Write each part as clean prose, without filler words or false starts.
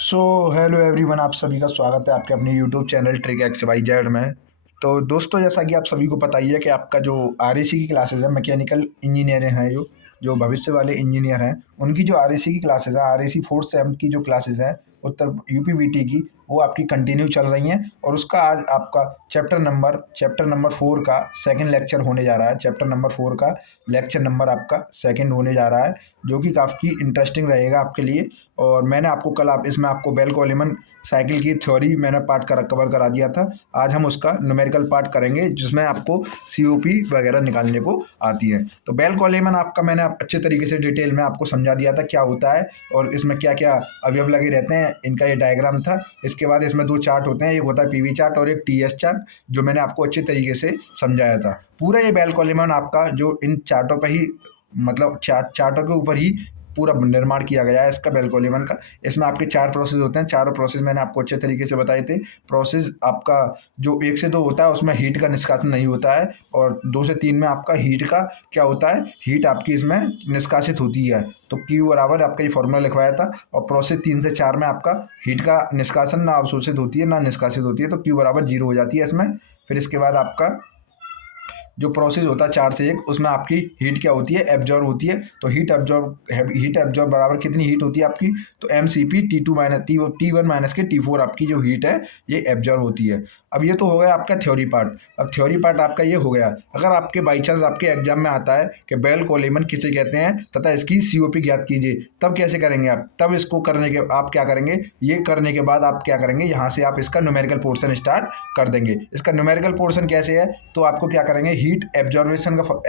So hello everyone, आप सभी का स्वागत है आपके अपने YouTube channel trick x y z में। तो दोस्तों, जैसा कि आप सभी को पता ही है कि आपका जो आरएसी की क्लासेस है, मैकेनिकल इंजीनियर हैं, जो जो भविष्य वाले इंजीनियर हैं, उनकी जो आरएसी की क्लासेस है, आरएसी फोर्थ सेम की जो क्लासेस है उत्तर यूपीवीटी की, वो आपकी कंटिन्यू चल रही हैं। और उसका आज आपका चैप्टर नंबर 4 का सेकंड लेक्चर होने जा रहा है। चैप्टर नंबर 4 का लेक्चर नंबर आपका सेकंड होने जा रहा है, जो कि काफ़ी इंटरेस्टिंग रहेगा आपके लिए। और मैंने आपको कल आप इसमें आपको बेल कॉलिमन साइकिल की थ्योरी मैंने पार्ट कवर करा दिया था। आज हम उसका न्यूमेरिकल पार्ट करेंगे, जिसमें आपको सीओपी वगैरह निकालने को आती है। तो बेल कॉलिमन आपका मैंने अच्छे तरीके से डिटेल में आपको समझा दिया था क्या होता है और इसमें क्या क्या अवयव लगे रहते हैं, इनका ये डायग्राम था। इसके बाद इसमें दो चार्ट होते हैं, एक होता है पीवी चार्ट और एक टीएस चार्ट, जो मैंने आपको अच्छे तरीके से समझाया था। पूरा ये बेल कॉलिमन आपका जो इन चार्टों पर ही, मतलब चार्टों के ऊपर ही पूरा निर्माण किया गया है इसका बेल कॉलिमन का। इसमें आपके 4 प्रोसेस होते हैं। चारों प्रोसेस मैंने आपको अच्छे तरीके से बताए थे। प्रोसेस आपका जो 1 से 2 होता है, उसमें हीट का निष्कासन नहीं होता है, और 2 से 3 में आपका हीट का क्या होता है, हीट आपकी इसमें निष्कासित होती है। तो Q बराबर आपका ये फॉर्मूला लिखवाया था। और प्रोसेस 3 से 4 में आपका हीट का निष्कासन ना अवशोषित होती है ना निष्कासित होती है, तो Q बराबर 0 हो जाती है इसमें। फिर इसके बाद आपका जो प्रोसेस होता है 4 से 1, उसमें आपकी हीट क्या होती है, एब्जॉर्ब होती है। तो हीट एब्जॉर्ब बराबर कितनी हीट होती है आपकी, तो M C P T2 minus T1 minus के T4 आपकी जो हीट है ये एब्जॉर्ब होती है। अब ये तो हो गया आपका थ्योरी पार्ट। अब थ्योरी पार्ट आपका ये हो गया। अगर आपके बाई चांस आपके एग्जाम में आता है कि बेल कॉलिमन किसे कहते हैं तथा इसकी सीओपी ज्ञात कीजिए, तब कैसे करेंगे आप? तब इसको करने के आप क्या करेंगे, ये करने के बाद आप क्या करेंगे, यहाँ से आप इसका न्यूमेरिकल पोर्शन स्टार्ट कर देंगे। इसका न्यूमेरिकल पोर्शन कैसे है, तो आपको क्या करेंगे, हीट एब्जॉर्वेशन का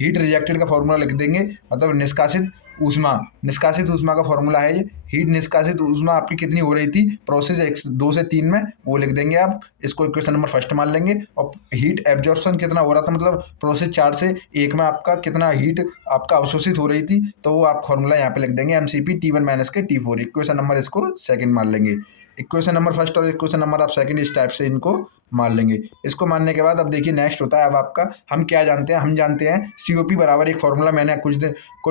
हीट रिजेक्टेड का फॉर्मूला लिख देंगे, मतलब निष्कासित ऊष्मा का फॉर्मूला है ये। हीट निष्कासित ऊष्मा आपकी कितनी हो रही थी प्रोसेस 2 से 3 में, वो लिख देंगे आप। इसको इक्वेशन नंबर फर्स्ट मान लेंगे। और हीट एब्जॉर्प्शन कितना हो रहा था, मतलब प्रोसेस 4 से 1 में आपका कितना हीट आपका अवशोषित हो रही थी, तो वो आप फॉर्मूला यहाँ पे लिख देंगे, एमसीपी T1 माइनस के T4। इक्वेशन नंबर इसको सेकंड मान लेंगे। इक्वेशन नंबर फर्स्ट और इक्वेशन नंबर आप सेकंड इस टाइप से इनको मान लेंगे। इसको मानने के बाद अब देखिए नेक्स्ट होता है अब आपका, हम क्या जानते हैं, हम जानते हैं सीओपी बराबर एक फॉर्मूला। मैंने कुछ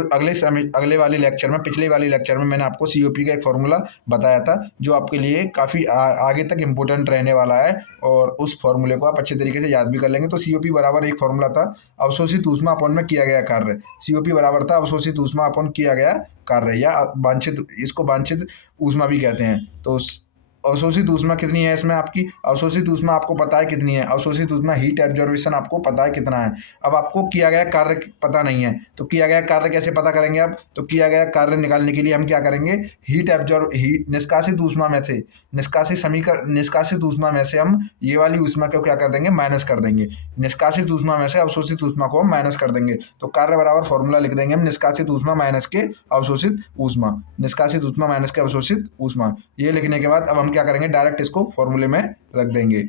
अगले वाले लेक्चर में, पिछले वाले लेक्चर में मैंने आपको सीओपी का एक फॉर्मूला बताया था, जो आपके लिए काफ़ी आगे तक इंपॉर्टेंट रहने वाला है। और उस फॉर्मूले को आप अच्छे तरीके से याद भी कर लेंगे। तो सीओपी बराबर एक फॉर्मूला था, अवशोषित ऊष्मा अपॉन में किया गया कार्य। सीओपी बराबर था अवशोषित ऊष्मा अपॉन किया गया कार्य, या वांछित, इसको वांछित ऊष्मा भी कहते हैं। तो अवशोषित ऊष्मा कितनी है इसमें आपकी, अवशोषित ऊष्मा आपको पता है कितनी है, अवशोषित ऊष्मा हीट एब्जॉर्वेशन आपको पता है कितना है। अब आपको किया गया कार्य पता नहीं है, तो किया गया कार्य कैसे पता करेंगे आप? तो किया गया कार्य निकालने के लिए हम क्या करेंगे, निष्कासित ऊष्मा में से, निष्कासित ऊष्मा में से हम ये वाली ऊष्मा को क्या कर देंगे, माइनस कर देंगे। निष्कासित ऊष्मा में से अवशोषित ऊष्मा को हम माइनस कर देंगे। तो कार्य बराबर फॉर्मूला लिख देंगे हम, निष्कासित ऊष्मा माइनस के अवशोषित ऊष्मा, निष्कासित ऊष्मा माइनस के अवशोषित ऊष्मा। ये लिखने के बाद अब हम क्या करेंगे, डायरेक्ट इसको फॉर्मूले में रख देंगे।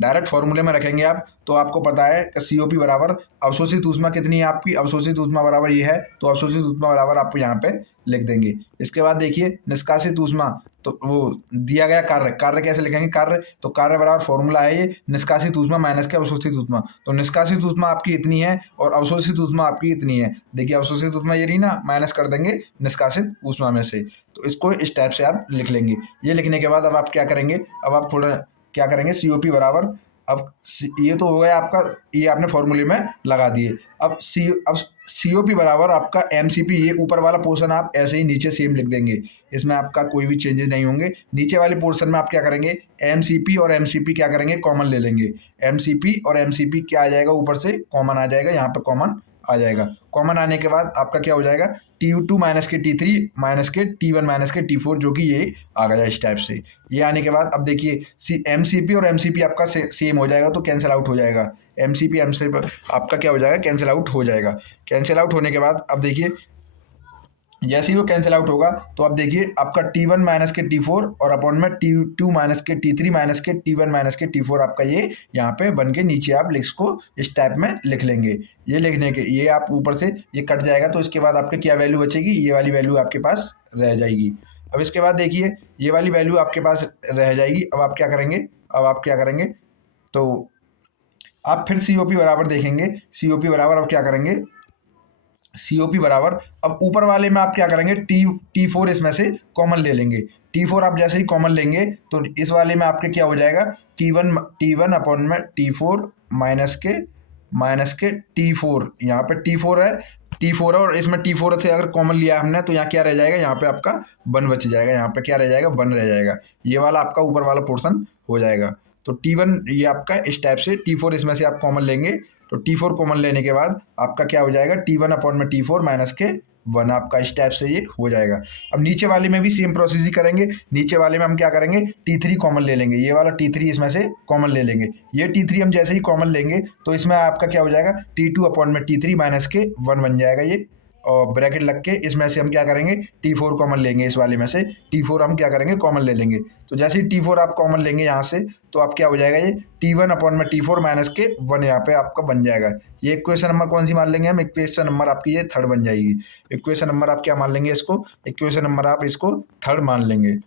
डायरेक्ट फॉर्मूले में रखेंगे आप, तो आपको पता है कि सीओपी बराबर अवशोषित ऊष्मा कितनी है आपकी, अवशोषित ऊष्मा बराबर ये है, तो अवशोषित ऊष्मा बराबर आप यहाँ पे लिख देंगे। इसके बाद देखिए निष्कासित ऊष्मा, तो वो दिया गया कार्य कैसे लिखेंगे, तो कार्य बराबर फॉर्मूला है ये, निष्कासित ऊष्मा माइनस के अवशोषित ऊष्मा। तो निष्कासित ऊष्मा आपकी इतनी है और अवशोषित ऊष्मा आपकी इतनी है। देखिए अवशोषित ऊष्मा ये रही ना, माइनस कर देंगे निष्कासित ऊष्मा में से। तो इसको इस टाइप से आप लिख लेंगे। ये लिखने के बाद अब आप क्या करेंगे, अब आप थोड़ा क्या करेंगे, सीओपी बराबर, अब ये तो हो गया आपका, ये आपने फॉर्मूले में लगा दिए। अब सीओपी बराबर आपका एमसीपी, ये ऊपर वाला पोर्शन आप ऐसे ही नीचे सेम लिख देंगे, इसमें आपका कोई भी चेंजेस नहीं होंगे। नीचे वाले पोर्शन में आप क्या करेंगे, एमसीपी और एमसीपी क्या करेंगे, कॉमन ले लेंगे। एमसीपी और एमसीपी क्या आ जाएगा, ऊपर से कॉमन आ जाएगा, यहाँ पे कॉमन आ जाएगा। कॉमन आने के बाद आपका क्या हो जाएगा, T2 माइनस के T3 माइनस के T1 माइनस के T4, जो कि ये आ गया इस टाइप से। ये आने के बाद अब देखिए एमसीपी और एमसीपी आपका सेम हो जाएगा, तो कैंसिल आउट हो जाएगा। एमसीपी आपका क्या हो जाएगा, कैंसिल आउट हो जाएगा। कैंसिल आउट होने के बाद अब देखिए जैसे ही वो कैंसिल आउट होगा, तो अब देखिए आपका T1 माइनस के T4 और अपॉन में T2 माइनस के T3 माइनस के T1 माइनस के T4 आपका ये यहाँ पे बन के नीचे आप इसको इस टाइप में लिख लेंगे। ये लिखने के ये आप ऊपर से ये कट जाएगा, तो इसके बाद आपके क्या वैल्यू बचेगी, ये वाली वैल्यू आपके पास रह जाएगी। अब इसके बाद देखिए ये वाली वैल्यू आपके पास रह जाएगी। अब आप क्या करेंगे, तो आप फिर सीओपी बराबर देखेंगे। सीओपी बराबर अब क्या करेंगे, COP बराबर, अब ऊपर वाले में आप क्या करेंगे, T4 इसमें से कॉमन ले लेंगे। T4 आप जैसे ही कॉमन लेंगे तो इस वाले में आपके क्या हो जाएगा, T1 अपॉन में T4 माइनस के T4, यहाँ पे T4 है, और इसमें T4 से अगर कॉमन लिया हमने तो यहाँ क्या रह जाएगा, यहाँ पे आपका 1 बच जाएगा, यहाँ पे क्या रह जाएगा, 1 रह जाएगा। ये वाला आपका ऊपर वाला पोर्शन हो जाएगा। तो T1 ये आपका इस टाइप से, T4 इसमें से आप कॉमन लेंगे तो T4 कॉमन लेने के बाद आपका क्या हो जाएगा, T1 अपॉन में T4 माइनस के 1, आपका इस टाइप से ये हो जाएगा। अब नीचे वाले में भी सेम प्रोसेस ही करेंगे। नीचे वाले में हम क्या करेंगे, T3 कॉमन ले लेंगे, ये वाला T3 इसमें से कॉमन ले लेंगे। ये T3 हम जैसे ही कॉमन लेंगे तो इसमें आपका क्या हो जाएगा, T2 अपॉन में T3 माइनस के 1 बन जाएगा ये, और ब्रैकेट लग के इसमें से हम क्या करेंगे, T4 कॉमन लेंगे, इस वाले में से T4 हम क्या करेंगे, कॉमन ले लेंगे। तो जैसे ही T4 आप कॉमन लेंगे यहाँ से तो आप क्या हो जाएगा, ये T1 अपॉन में T4 माइनस के 1 यहाँ पे आपका बन जाएगा। ये इक्वेशन नंबर कौन सी मान लेंगे हम, इक्वेशन नंबर आपकी ये 3rd बन जाएगी। इक्वेशन नंबर आप क्या मान लेंगे इसको, इक्वेशन नंबर आप इसको 3rd मान लेंगे।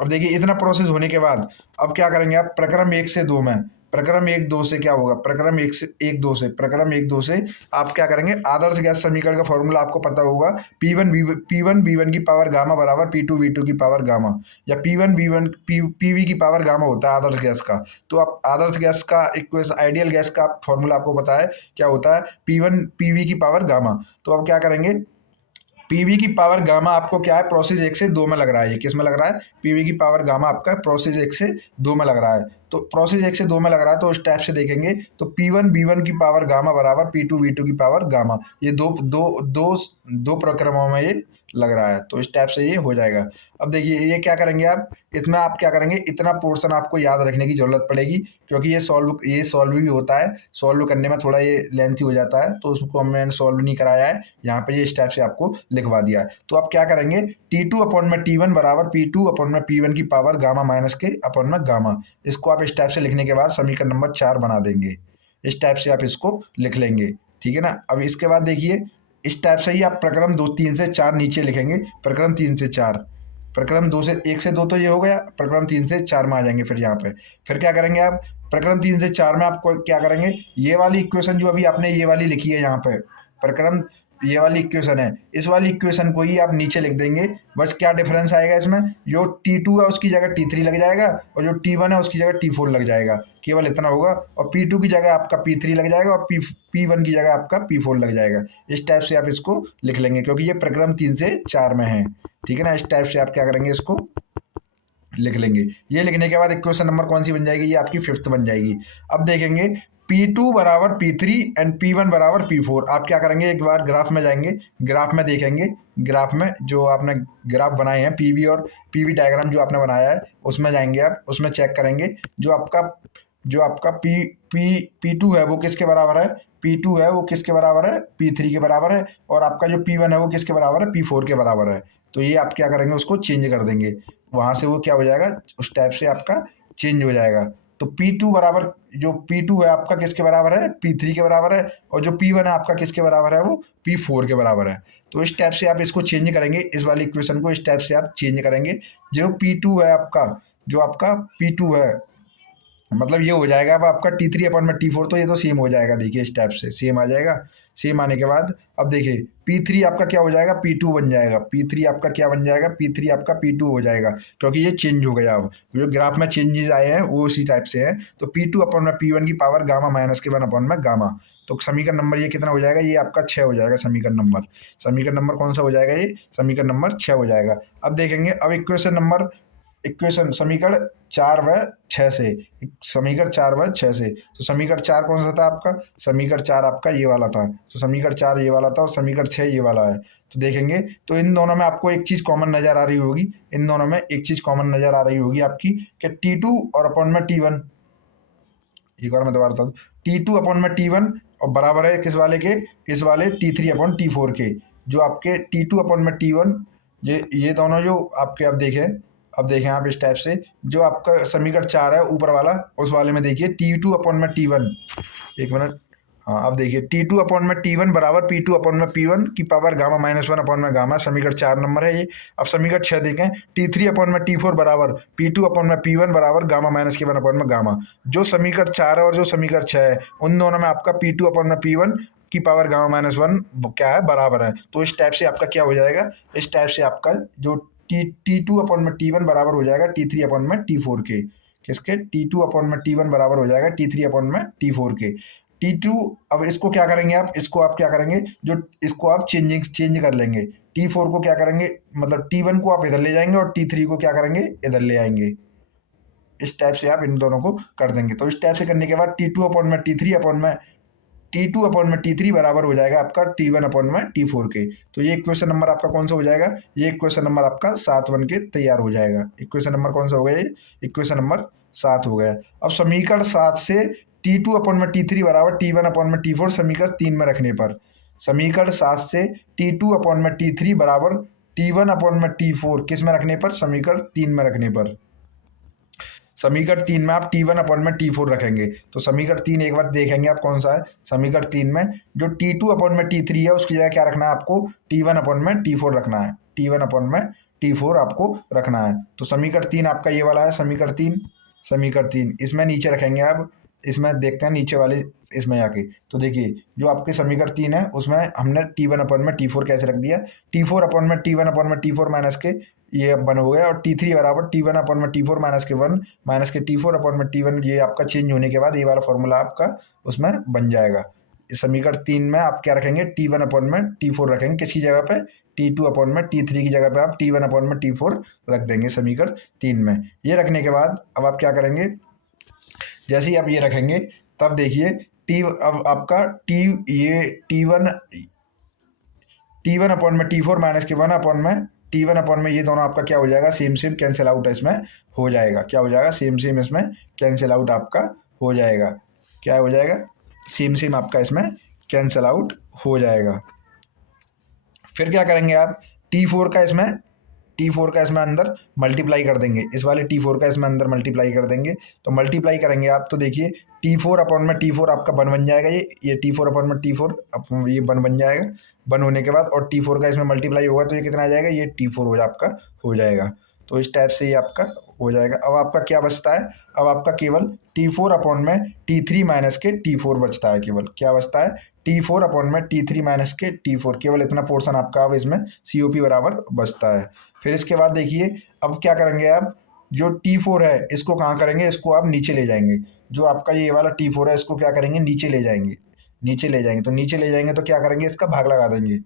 अब देखिए इतना प्रोसेस होने के बाद अब क्या करेंगे आप, प्रक्रम 1 से 2 में, प्रक्रम 1-2 से क्या होगा, प्रक्रम 1-2 से, प्रक्रम 1-2 से आप क्या करेंगे, आदर्श गैस समीकरण का फॉर्मूला आपको पता होगा, P1 की पावर गामा बराबर P2 V2 की पावर गामा, या PV की पावर गामा होता है आदर्श गैस का। तो आप आदर्श गैस का इक्वेशन, आइडियल गैस का फॉर्मूला आपको पता है क्या होता है, P1 PV की पावर गामा। तो अब क्या करेंगे, पीवी की पावर गामा आपको क्या है, प्रोसेस 1 से 2 में लग रहा है, ये किस में लग रहा है, पीवी की पावर गामा आपका प्रोसेस 1 से 2 में लग रहा है। तो प्रोसेस 1 से 2 में लग रहा है तो उस टाइप से देखेंगे तो P1 V1 की पावर गामा बराबर P2 V2 की पावर गामा, ये दो प्रक्रमों में ये लग रहा है, तो इस टाइप से ये हो जाएगा। अब देखिए ये क्या करेंगे आप, इसमें आप क्या करेंगे, इतना पोर्शन आपको याद रखने की जरूरत पड़ेगी क्योंकि ये सॉल्व भी होता है, सॉल्व करने में थोड़ा ये लेंथी हो जाता है, तो उसको हमने सॉल्व नहीं कराया है, यहाँ पे ये इस टाइप से आपको लिखवा दिया है। तो आप क्या करेंगे, T2 अपॉन में T1 बराबर P2 अपॉन में P1 की पावर गामा माइनस के अपॉन में गामा, इसको आप इस टाइप से लिखने के बाद समीकरण नंबर 4 बना देंगे। इस टाइप से आप इसको लिख लेंगे, ठीक है ना। अब इसके बाद देखिए इस टाइप से ही आप प्रक्रम 3 से 4 नीचे लिखेंगे, प्रक्रम 3 से 4, प्रक्रम 1 से 2 तो ये हो गया, प्रक्रम 3 से 4 में आ जाएंगे। फिर यहाँ पे फिर क्या करेंगे आप, प्रक्रम 3 से 4 में आपको क्या करेंगे, ये वाली इक्वेशन जो अभी आपने ये वाली लिखी है यहाँ पे, प्रक्रम ये वाली इक्वेशन है, इस वाली इक्वेशन को ही आप नीचे लिख देंगे। बस क्या डिफरेंस आएगा इसमें, जो T2 है उसकी जगह T3 लग जाएगा और जो T1 है उसकी जगह T4 लग जाएगा, केवल इतना होगा। और P2 की जगह आपका P3 लग जाएगा और P1 की जगह आपका P4 लग जाएगा। इस टाइप से आप इसको लिख लेंगे क्योंकि ये प्रक्रम 3 से 4 में है, ठीक है ना। इस टाइप से आप क्या करेंगे, इसको लिख लेंगे। ये लिखने के बाद इक्वेशन नंबर कौन सी बन जाएगी, ये आपकी 5th बन जाएगी। अब देखेंगे P2 बराबर P3 एंड P1 बराबर P4। आप क्या करेंगे, एक बार ग्राफ में जाएंगे, ग्राफ में देखेंगे, ग्राफ में जो आपने ग्राफ बनाए हैं पीवी और पीवी डायग्राम जो आपने बनाया है उसमें जाएंगे आप, उसमें चेक करेंगे जो आपका P2 है वो किसके बराबर है, P2 है वो किसके बराबर है, P3 के बराबर है, और आपका जो P1 है वो किसके बराबर है, P4 के बराबर है। तो ये आप क्या करेंगे, उसको चेंज कर देंगे, वहाँ से वो क्या हो जाएगा, उस टाइप से आपका चेंज हो जाएगा। तो P2 बराबर, जो P2 है आपका किसके बराबर है, P3 के बराबर है, और जो P1 है आपका किसके बराबर है, वो P4 के बराबर है। तो इस टाइप से आप इसको चेंज करेंगे, इस वाली इक्वेशन को इस टाइप से आप चेंज करेंगे। जो P2 है आपका, जो आपका P2 है, मतलब ये हो जाएगा अब आपका T3 अपॉन में T4, तो ये तो सेम हो जाएगा। देखिए इस टाइप से सेम आ जाएगा। सेम आने के बाद अब देखिए P3 आपका क्या हो जाएगा, P2 बन जाएगा। P3 आपका क्या बन जाएगा, P3 आपका P2 हो जाएगा, क्योंकि ये चेंज हो गया। अब जो ग्राफ में चेंजेस आए हैं वो उसी टाइप से है। तो P2 अपॉन में P1 की पावर गामा माइनस के 1 अपॉन में गामा। तो समीकरण नंबर ये कितना हो जाएगा, ये आपका 6 हो जाएगा। समीकरण नंबर कौन सा हो जाएगा, ये समीकरण नंबर 6 हो जाएगा। अब देखेंगे, अब समीकरण 4 व 6 से, समीकरण 4 व 6 से, तो समीकरण 4 कौन सा था आपका, समीकरण 4 आपका ये वाला था। तो समीकरण 4 ये वाला था और समीकरण 6 ये वाला है। तो देखेंगे तो इन दोनों में आपको एक चीज़ कॉमन नज़र आ रही होगी, इन दोनों में एक चीज़ कॉमन नज़र आ रही होगी आपकी, कि T2 और अपॉन में T1, एक बार मैं दोबारा बता दूँ, T2 अपॉन में T1 और बराबर है किस वाले के, इस वाले T3 अपॉन T4 के। जो आपके T2 अपॉन में T1, ये दोनों जो आपके, अब देखें आप इस टाइप से, जो आपका समीकरण 4 है ऊपर वाला, उस वाले में देखिए T2 अपॉन में T1, एक मिनट, हाँ अब देखिए T2 अपॉन में T1 बराबर P2 अपॉन में P1 की पावर गामा माइनस 1 अपॉन में गामा, समीकरण 4 नंबर है ये। अब समीकरण 6 देखें, T3 अपॉन में T4 बराबर P2 अपॉन में P1 बराबर गामा माइनस के 1 अपॉन में गामा। जो समीकरण 4 है और जो समीकरण 6 है, उन दोनों में आपका P2 अपॉन में P1 की पावर गामा माइनस वन क्या है, बराबर है। तो इस टाइप से आपका क्या हो जाएगा, इस टाइप से आपका जो T2 अपॉन में T1 बराबर हो जाएगा T3 अपॉन में T4 के। किसके? T2 अपॉन में T1 बराबर हो जाएगा T3 अपॉन में T4 के। T2, अब इसको क्या करेंगे आप, इसको आप क्या करेंगे, जो इसको आप चेंज कर लेंगे। T4 को क्या करेंगे, मतलब T1 को आप इधर ले जाएंगे और T3 को क्या करेंगे, इधर ले आएंगे। इस टाइप से आप इन दोनों को कर देंगे। तो इस टाइप से करने के बाद T2 अपॉन में T3 अपॉन में T2 अपॉन में T3 बराबर हो जाएगा आपका T1 अपॉन में T4 के। तो ये इक्वेशन नंबर आपका कौन सा हो जाएगा, ये इक्वेशन नंबर आपका 7 बन के तैयार हो जाएगा। इक्वेशन नंबर कौन सा हो गया, ये इक्वेशन नंबर 7 हो गया। अब समीकरण 7 से T2 अपॉन में T3 बराबर T1 अपॉन में T4 समीकरण 3 में रखने पर, समीकरण 7 से T2 अपॉन में T3 बराबर T1 अपॉन में T4 किस में रखने पर, समीकरण 3 में रखने पर, समीकरण 3 में आप T1 अपॉन में T4 रखेंगे। तो समीकरण 3 एक बार देखेंगे आप कौन सा है। समीकरण 3 में जो T2 अपॉन में T3 है उसकी जगह क्या रखना है आपको, T1 अपॉन में T4 रखना है। T1 अपॉन में T4 आपको रखना है। तो समीकरण 3 आपका ये वाला है, समीकरण 3 इसमें नीचे रखेंगे आप। इसमें देखते हैं नीचे वाले इसमें आके, तो देखिए जो आपके समीकरण 3 है उसमें हमने T1 अपॉन में T4 कैसे रख दिया, T4 अपॉन में T1 अपॉन में T4 माइनस के ये अब 1 हो गया, और T3 बराबर T1 अपॉन में T4 माइनस के 1 माइनस के T4 अपॉन में T1, ये आपका चेंज होने के बाद ये वाला फॉर्मूला आपका उसमें बन जाएगा। इस समीकरण 3 में आप क्या रखेंगे, T1 अपॉन में T4 रखेंगे, किसकी जगह पे, T2 अपॉन में T3 की जगह पे आप T1 अपॉन में T4 रख देंगे समीकरण 3 में। ये रखने के बाद अब आप क्या करेंगे, जैसे ही आप ये रखेंगे तब देखिए अब आपका T1 अपॉन में T4 माइनस के 1 अपॉन में T1 अपॉन में ये दोनों आपका क्या हो जाएगा, सेम कैंसिल आउट इसमें हो जाएगा। क्या हो जाएगा, सेम इसमें कैंसिल आउट आपका हो जाएगा। क्या हो जाएगा, सेम आपका इसमें कैंसिल आउट हो जाएगा। फिर क्या करेंगे आप, T4 का इसमें अंदर मल्टीप्लाई कर देंगे, इस वाले T4 का इसमें अंदर मल्टीप्लाई कर देंगे। तो मल्टीप्लाई करेंगे आप तो देखिए T4 अपॉन में T4 आपका 1 बन जाएगा, ये T4 अपॉन में T4 ये 1 बन जाएगा। 1 होने के बाद और T4 का इसमें मल्टीप्लाई होगा तो ये कितना आ जाएगा, ये T4 आपका हो जाएगा। तो इस टाइप से ये आपका हो जाएगा। अब आपका क्या बचता है, अब आपका केवल T4 अपॉन में T3 माइनस के T4 बचता है। केवल क्या बचता है, T4 अपॉन में T3 माइनस के T4, केवल इतना पोर्शन आपका अब इसमें COP बराबर बचता है। फिर इसके बाद देखिए अब क्या करेंगे आप, जो T4 है इसको कहाँ करेंगे, इसको आप नीचे ले जाएंगे। जो आपका ये वाला T4 है इसको क्या करेंगे, नीचे ले जाएंगे। तो नीचे ले जाएंगे तो क्या करेंगे, इसका भाग लगा देंगे।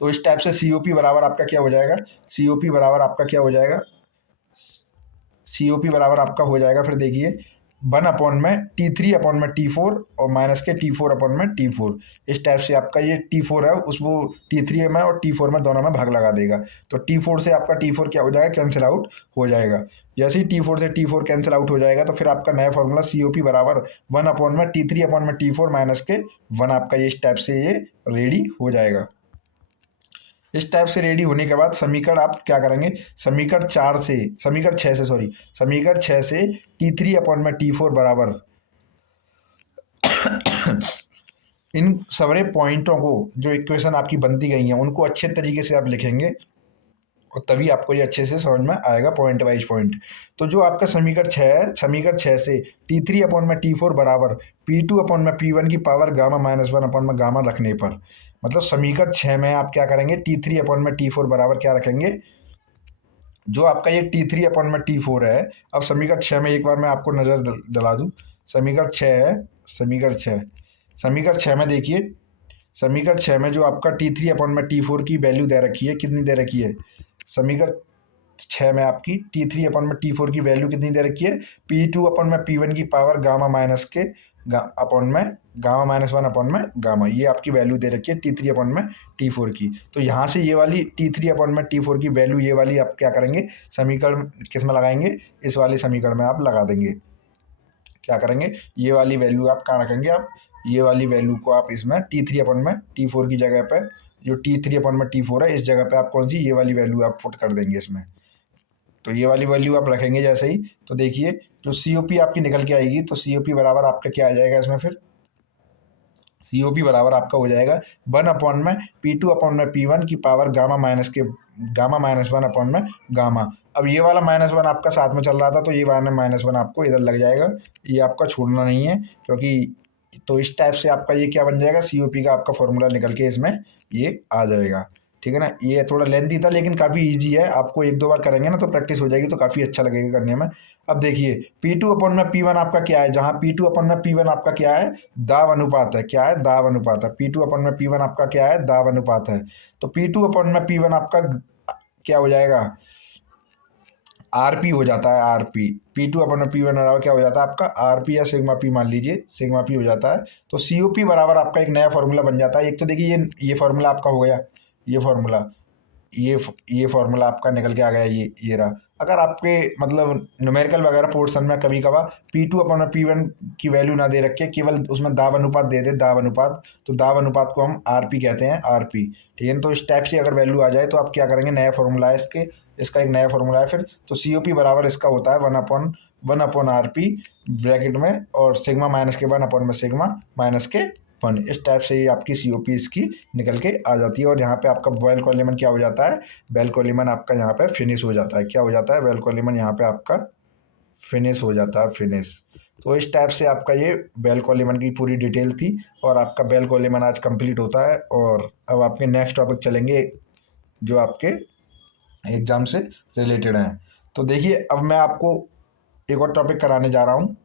तो इस टाइप से COP बराबर आपका क्या हो जाएगा, COP बराबर आपका क्या हो जाएगा, COP बराबर आपका हो जाएगा। फिर देखिए 1 अपॉन में T3 अपॉन में T4 और माइनस के T4 अपॉन में T4। इस टाइप से आपका ये T4 है उसको T3 में और T4 में दोनों में भाग लगा देगा। तो T4 से आपका T4 क्या हो जाएगा, कैंसिल आउट हो जाएगा। जैसे ही T4 से T4 कैंसिल आउट हो जाएगा तो फिर आपका नया फॉर्मूला COP बराबर 1 अपॉन में T3 अपॉन में T4 माइनस के 1 आपका ये इस टाइप से ये रेडी हो जाएगा। इस टाइप से रेडी होने के बाद समीकरण आप क्या करेंगे, समीकरण 6 से T3 अपॉन में T4 बराबर इन सारे पॉइंटों को जो इक्वेशन आपकी बनती गई हैं उनको अच्छे तरीके से आप लिखेंगे और तभी आपको ये अच्छे से समझ में आएगा पॉइंट वाइज पॉइंट। तो जो आपका समीकरण 6 से T3 अपॉन में T4 बराबर P2 अपॉन में P1 की पावर गामा माइनस 1 अपॉन में गामा रखने पर, मतलब समीकरण 6 में आप क्या करेंगे, T3 अपॉन में T4 बराबर क्या रखेंगे, जो आपका ये T3 अपॉन में T4 है। अब समीकरण 6 में एक बार मैं आपको नज़र डला दूँ, समीकरण 6 है, समीकरण 6 में देखिए, समीकरण 6 में जो आपका T3 अपॉन में T4 की वैल्यू दे रखी है, कितनी दे रखी है, समीकरण 6 में आपकी T3 अपॉन में T4 की वैल्यू कितनी दे रखी है, P2 अपॉन में P1 की पावर गामा माइनस के अपॉन में गामा माइनस 1 अपॉन में गामा, ये आपकी वैल्यू दे रखी है T3 अपॉन में T4 की। तो यहाँ से ये वाली T3 अपॉन में T4 की वैल्यू ये वाली आप क्या करेंगे, समीकरण किस में लगाएंगे, इस वाले समीकरण में आप लगा देंगे। क्या करेंगे, ये वाली वैल्यू आप कहाँ रखेंगे, आप ये वाली वैल्यू को आप इसमें T3 अपॉन में T4 की जगह पे, जो T3 अपॉन में T4 है इस जगह पे आप कौन सी ये वाली वैल्यू आप पुट कर देंगे इसमें। तो ये वाली वैल्यू आप रखेंगे जैसे ही, तो देखिए जो COP आपकी निकल के आएगी, तो COP बराबर आपका क्या आ जाएगा इसमें, फिर COP बराबर आपका हो जाएगा 1 अपॉन में P2 अपॉन में P1 की पावर गामा माइनस 1 अपॉन में गामा। अब ये वाला -1 आपका साथ में चल रहा था तो ये वाला -1 आपको इधर लग जाएगा, ये आपका छोड़ना नहीं है क्योंकि तो इस टाइप से आपका ये क्या बन जाएगा, COP का आपका फॉर्मूला निकल के इसमें ये आ जाएगा। ठीक है ना, ये थोड़ा लेंथी था लेकिन काफ़ी इजी है, आपको एक दो बार करेंगे ना तो प्रैक्टिस हो जाएगी, तो काफ़ी अच्छा लगेगा करने में। अब देखिए P2 अपॉन में P1 आपका क्या है, जहाँ P2 अपॉन में P1 आपका क्या है, दाब अनुपात है। क्या है, दाब अनुपात है। P2 अपॉन में P1 आपका क्या है, दाब अनुपात है। तो P2 अपॉन में P1 आपका क्या हो जाएगा, RP हो जाता है। RP P2 अपॉन P1 बराबर क्या हो जाता है आपका, RP या सिग्मा P मान लीजिए, सिग्मा P हो जाता है। तो COP बराबर आपका एक नया फॉर्मूला बन जाता है। एक तो देखिए ये फॉर्मूला आपका हो गया, ये फॉर्मूला, ये फॉर्मूला आपका निकल के आ गया, ये रहा। अगर आपके मतलब न्यूमेरिकल वगैरह पोर्शन में कभी कभार P2 अपॉन P1 की वैल्यू ना दे रखे, केवल उसमें दाब अनुपात दे दे, दाब अनुपात, तो दाब अनुपात को हम RP कहते हैं, RP। ठीक है ना, तो इस टाइप से अगर वैल्यू आ जाए तो आप क्या करेंगे, नया फॉर्मूला है इसका एक नया फॉर्मूला है फिर। तो COP बराबर इसका होता है 1/1 RP ब्रैकेट में, और सिग्मा माइनस के 1 में सिग्मा माइनस के 1। इस टाइप से ये आपकी COP इसकी निकल के आ जाती है। और यहाँ पे आपका बेल कॉलिमन क्या हो जाता है, बेल कॉलिमन आपका यहाँ पे फिनिश हो जाता है। क्या हो जाता है, बेल कॉलिमन यहाँ पे आपका फिनिश हो जाता है, फिनिश। तो इस टाइप से आपका ये बेल कॉलिमन की पूरी डिटेल थी, और आपका बेल कॉलिमन आज कंप्लीट होता है। और अब आपके नेक्स्ट टॉपिक चलेंगे जो आपके एग्जाम से रिलेटेड हैं। तो देखिए अब मैं आपको एक और टॉपिक कराने जा रहा हूँ,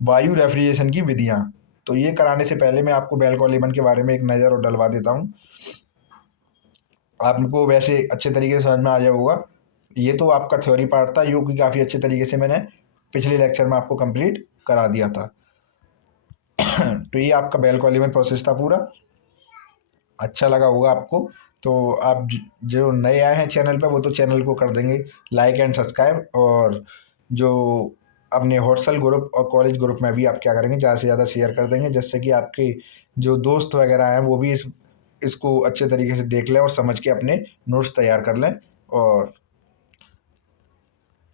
वायु रेफ्रिजरेशन की विधियाँ। तो ये कराने से पहले मैं आपको बेल कॉलिमन के बारे में एक नज़र और डलवा देता हूँ। आपको वैसे अच्छे तरीके से समझ में आ जाए होगा। ये तो आपका थ्योरी पार्ट था, जो कि काफ़ी अच्छे तरीके से मैंने पिछले लेक्चर में आपको कंप्लीट करा दिया था। तो ये आपका बेल कॉलिमन प्रोसेस था पूरा, अच्छा लगा होगा आपको। तो आप जो नए आए हैं चैनल पर, वो तो चैनल को कर देंगे लाइक एंड सब्सक्राइब, और जो अपने व्हाट्सएप ग्रुप और कॉलेज ग्रुप में भी आप क्या करेंगे, ज़्यादा से ज़्यादा शेयर कर देंगे, जिससे कि आपके जो दोस्त वगैरह हैं वो भी इसको अच्छे तरीके से देख लें और समझ के अपने नोट्स तैयार कर लें। और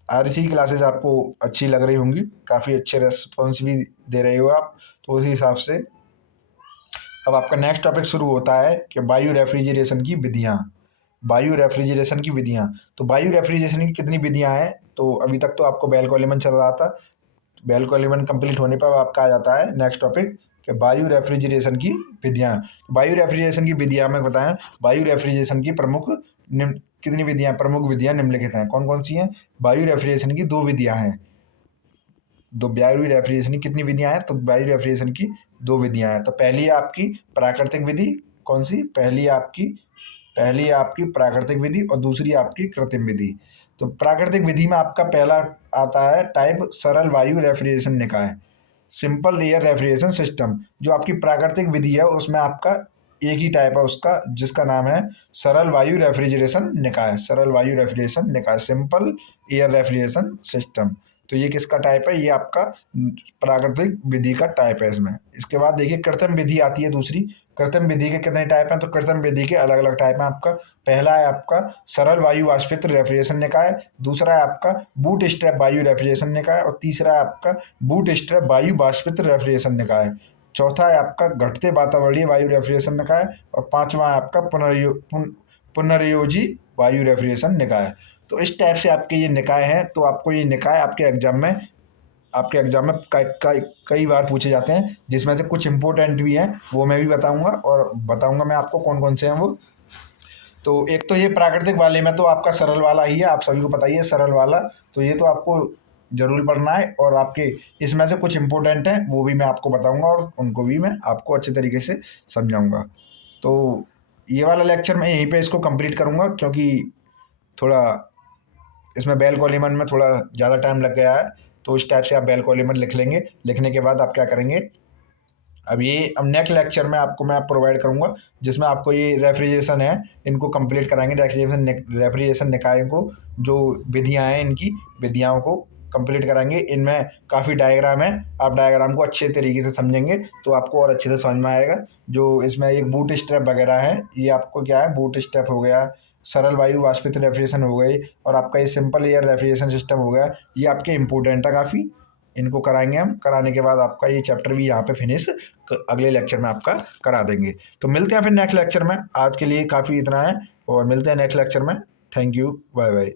RC की क्लासेज आपको अच्छी लग रही होंगी, काफ़ी अच्छे रेस्पॉन्स भी दे रहे हो आप, तो उसी हिसाब से अब आपका नेक्स्ट टॉपिक शुरू होता है कि वायु रेफ्रिजरेशन की विधियाँ। वायु रेफ्रिजरेशन की विधियाँ, तो वायु रेफ्रिजरेशन की कितनी विधियाँ हैं, तो अभी तक तो आपको बेल कॉलिमन चल रहा था। बेल कॉलिमन कंप्लीट होने पर आपका आ जाता है नेक्स्ट टॉपिक कि वायु रेफ्रिजरेशन की विधियाँ। तो वायु रेफ्रिजरेशन की विधियाँ में बताएं, वायु रेफ्रिजरेशन की प्रमुख कितनी विधियाँ, प्रमुख विधियाँ निम्नलिखित हैं। कौन कौन सी हैं, वायु रेफ्रिजरेशन की 2 विधियाँ हैं। वायु रेफ्रिजरेशन की कितनी विधियाँ हैं, तो वायु रेफ्रिजरेशन की 2 विधियाँ हैं। तो पहली है आपकी प्राकृतिक विधि, कौन सी, पहली है आपकी प्राकृतिक विधि, और दूसरी है आपकी कृत्रिम विधि। तो प्राकृतिक विधि में आपका पहला आता है टाइप सरल वायु रेफ्रिजरेशन निकाय, सिंपल एयर रेफ्रिजरेशन सिस्टम। जो आपकी प्राकृतिक विधि है उसमें आपका एक ही टाइप है उसका, जिसका नाम है सरल वायु रेफ्रिजरेशन निकाय, सरल वायु रेफ्रिजरेशन निकाय, सिंपल एयर रेफ्रिजरेशन सिस्टम। तो ये किसका टाइप है, ये आपका प्राकृतिक विधि का टाइप है इसमें। इसके बाद देखिए कृत्रिम विधि आती है दूसरी। कृत्रिम विधि के कितने टाइप हैं, तो कृत्रिम विधि के अलग अलग टाइप हैं आपका। पहला है आपका सरल वायु वाष्पित रेफ्रिजरेशन निकाय, दूसरा है आपका बूट स्ट्रैप वायु रेफ्रिजरेशन निकाय, और तीसरा है आपका बूट स्ट्रैप वायु वाष्पित रेफ्रिजरेशन निकाय। चौथा है आपका घटते वातावरणीय वायु रेफ्रिजरेशन निकाय, और पांचवा है आपका पुनर्योजी वायु रेफ्रिजरेशन निकाय। तो इस टाइप से आपके ये निकाय हैं। तो आपको ये निकाय आपके एग्जाम में कई बार पूछे जाते हैं, जिसमें से कुछ इंपॉर्टेंट भी हैं, वो मैं भी बताऊंगा, और बताऊंगा मैं आपको कौन कौन से हैं वो। तो एक तो ये प्राकृतिक वाले में तो आपका सरल वाला ही है, आप सभी को पता ही है सरल वाला, तो ये तो आपको जरूर पढ़ना है। और आपके इसमें से कुछ इंपॉर्टेंट हैं वो भी मैं आपको बताऊंगा, और उनको भी मैं आपको अच्छे तरीके से समझाऊंगा। तो ये वाला लेक्चर मैं यहीं पे इसको कंप्लीट करूंगा, क्योंकि थोड़ा इसमें बेल कॉलिमन में थोड़ा ज़्यादा टाइम लग गया है। तो इस टाइप से आप बेल कॉलिमन लिख लेंगे, लिखने के बाद आप क्या करेंगे, अब नेक्स्ट लेक्चर में आपको मैं प्रोवाइड करूंगा, जिसमें आपको ये रेफ्रिजरेशन है इनको कंप्लीट कराएंगे, रेफ्रिजरेशन निकायों को जो विधियाँ हैं इनकी विधियाओं को कंप्लीट कराएंगे। इनमें काफ़ी डायग्राम है, आप डायग्राम को अच्छे तरीके से समझेंगे तो आपको और अच्छे से समझ में आएगा। जो इसमें एक बूट स्ट्रैप वगैरह है, ये आपको क्या है, बूट स्ट्रैप हो गया, सरल वायु वाष्पित रेफ्रिजरेशन हो गई, और आपका ये सिंपल एयर रेफ्रिजरेशन सिस्टम हो गया, ये आपके इंपॉर्टेंट है काफ़ी। इनको कराएंगे हम, कराने के बाद आपका ये चैप्टर भी यहाँ पे फिनिश अगले लेक्चर में आपका करा देंगे। तो मिलते हैं फिर नेक्स्ट लेक्चर में, आज के लिए काफ़ी इतना है, और मिलते हैं नेक्स्ट लेक्चर में। Thank you, bye bye.